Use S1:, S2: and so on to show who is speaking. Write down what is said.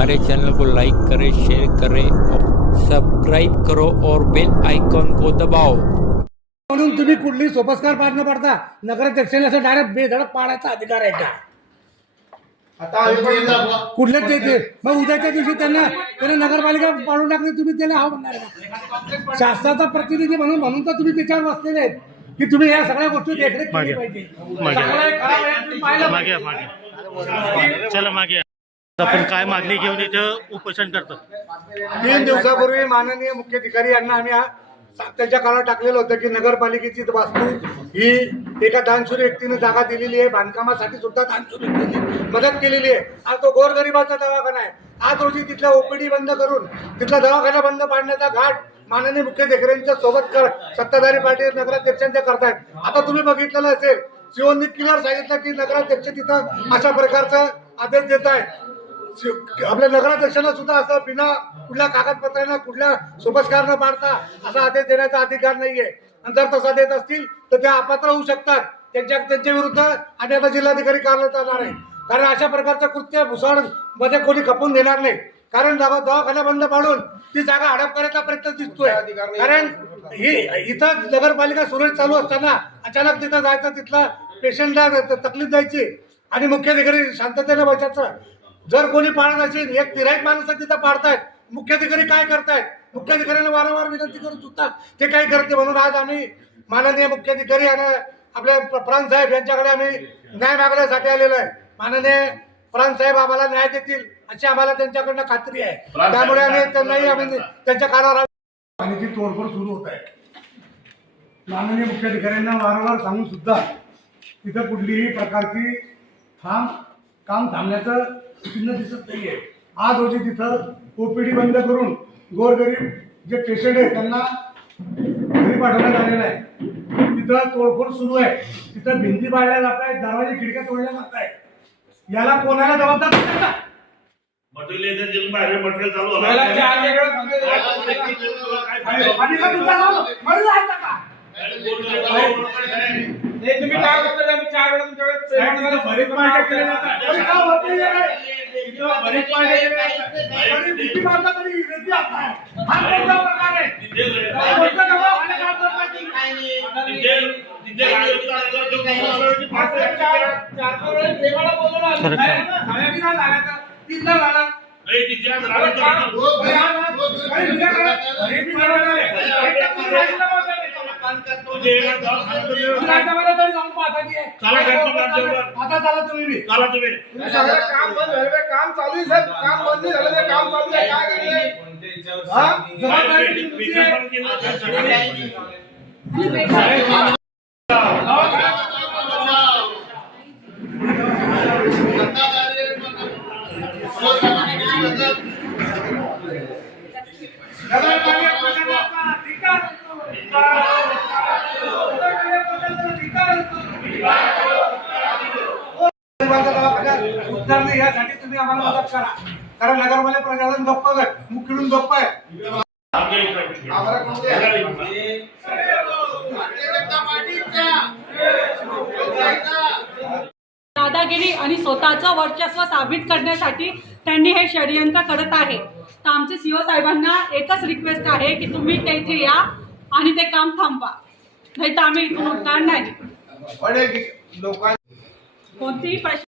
S1: हमारे चैनल को लाइक करें शेयर करें और सब्सक्राइब करो और बेल आइकॉन को दबाओ।
S2: म्हणून तुम्ही कुठली सोपस्कार पाडणं पडता नगराध्यक्षाने असं डायरेक्ट बेधडक पाडायचा अधिकार आहे का?
S3: आता आम्ही पण
S2: कुठल्या ते ते मग उद्याच्या दिवशी त्यांना त्यांना नगरपालिका पाडून टाकली तुम्ही त्याला हा म्हणणार का? शासनाचा प्रतिनिधी म्हणून म्हणून तर तुम्ही त्याच्यावर बसलेले आहेत की तुम्ही या सगळ्या गोष्टी देखरेख केली पाहिजे. चांगलं आहे, खराब आहे, तुम्ही पाहिलं
S4: मागे या, मागे. चला मागे. या. आपण काय मागणी घेऊन इथं उपोषण करतो?
S2: तीन दिवसापूर्वी माननीय मुख्याधिकारी यांना आम्ही त्यांच्या काळात टाकलेलं होतं की नगरपालिकेची वास्तू ही एका दानशूर व्यक्तीने जागा दिलेली आहे बांधकामासाठी सुद्धा दानशूर व्यक्तीने मदत केलेली आहे. आज तो गोरगरिबाचा दवाखाना आहे. आज रोजी तिथला ओपीडी बंद करून तिथला दवाखाना बंद पाडण्याचा घाट माननीय मुख्याधिकाऱ्यांच्या सोबत कर सत्ताधारी पार्टी नगराध्यक्षांच्या करतायत. आता तुम्ही बघितलेलं असेल शिवंदी क्लिअर सांगितलं की नगराध्यक्ष तिथं अशा प्रकारचा आदेश देत आहेत आपल्या नगराध्यक्षांना सुद्धा असं बिना कुठल्या कागदपत्रांना कुठल्या सोबस्कार न पाडता असा आदेश देण्याचा अधिकार नाहीये. आणि जर तसा देत असतील तर ते अपात्र होऊ शकतात. त्यांच्या त्यांच्या विरुद्ध आणि आता जिल्हाधिकारी कार्यालयात जाणार आहे. कारण अशा प्रकारचं कृत्य भुसावळमध्ये कोणी खपून देणार नाही. कारण दवाखाना बंद पाडून ती जागा हडप करायचा प्रयत्न दिसतोय. कारण ही इथं नगरपालिका सुरळीत चालू असताना अचानक तिथं जायचं तिथला पेशंटला तकलीफ द्यायची आणि मुख्याधिकारी शांततेने बसायचं. जर कोणी पाळत असेल एक तिराईत माणसं तिथं पाडतायत मुख्याधिकारी काय करतायत? मुख्याधिकाऱ्यांना वारंवार विनंती करून सुद्धा ते काय करते म्हणून आज आम्ही माननीय मुख्याधिकारी आणि आपल्या प्र- प्राण साहेब यांच्याकडे आम्ही न्याय मागण्यासाठी आलेलो आहे. माननीय प्राण साहेब आम्हाला न्याय देतील अशी आम्हाला त्यांच्याकडनं खात्री आहे. त्यामुळे आम्ही त्यांनाही आम्ही त्यांच्या कानावर पाण्याची तोडफोड सुरू होत आहे. माननीय मुख्याधिकाऱ्यांना वारंवार सांगून सुद्धा तिथं कुठलीही प्रकारची थांब काम थांबण्याचं चिन्ह दिसत नाहीये आज रोजी तिथं ओपीडी बंद करून गोरगरीब जे पेशंट आहेत त्यांना घरी पाठवण्यात आलेलं आहे तिथं तोडफोड सुरू आहे तिथं भिंती पाडल्या जात आहेत दरवाजे खिडक्या तोडल्या जात आहेत याला कोणाला जबाबदार असेल का?
S5: मटेरियल बाहेर मटेरियल चालू होणार.
S2: आणि का तुमचा नाव मरू जायचं का? बरीच पार्ट्या केल्या जातात. तरी का होत नाही आहे? इथं बरीच पार्ट्या केल्या जातात. तरी भीती मारता तरी विरोधी आता आहे. हा कोणता प्रकार आहे? कोणता दबाव आणि काय प्रकार आहे?
S5: तिथे- तिथे गाडीचं अंतर जो काही असेल ते पाच ते
S4: खरं
S2: नाही,
S4: काय
S2: झाल्या की नाही झाल्या तर? तीनदा झाला.
S5: नाही, तिथे चला, घरची बात जेवढं.
S2: आता चला तुम्ही बी.
S5: चला तुम्ही
S3: सगळं काम बंद झालं बे, काम चालू आहे साहेब काम बंद नाही झालं बे, काम चालू आहे काय करणार
S2: जबाबदारी तुमची आहे.
S5: पण केलं तर सगळं.
S2: नगरपालिका प्रशासनाचा अधिकार असतो. यासाठी तुम्ही आम्हाला मदत करा. कारण नगरपालिका प्रशासन गप्प गप्प आहे.
S6: दादागिरी आणि स्वतःचं वर्चस्व साबित करण्यासाठी त्यांनी हे षडयंत्र करत आहे. तर आमचे सीओ साहेबांना एकच रिक्वेस्ट आहे की तुम्ही ते इथे या आणि ते काम थांबवा. नाही तर आम्ही इथून उठणार नाही. कोणतीही प्रश्न